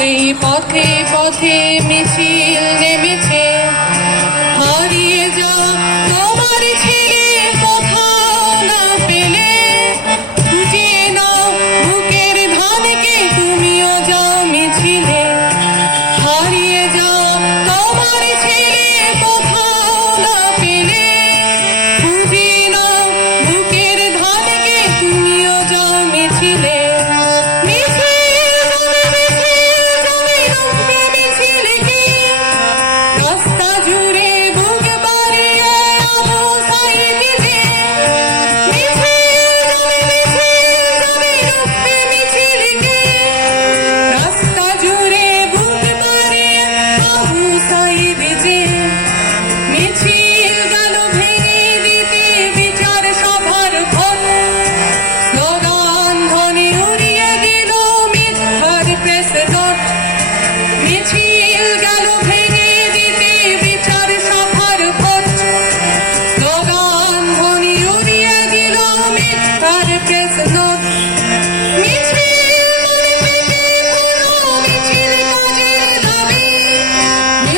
Happy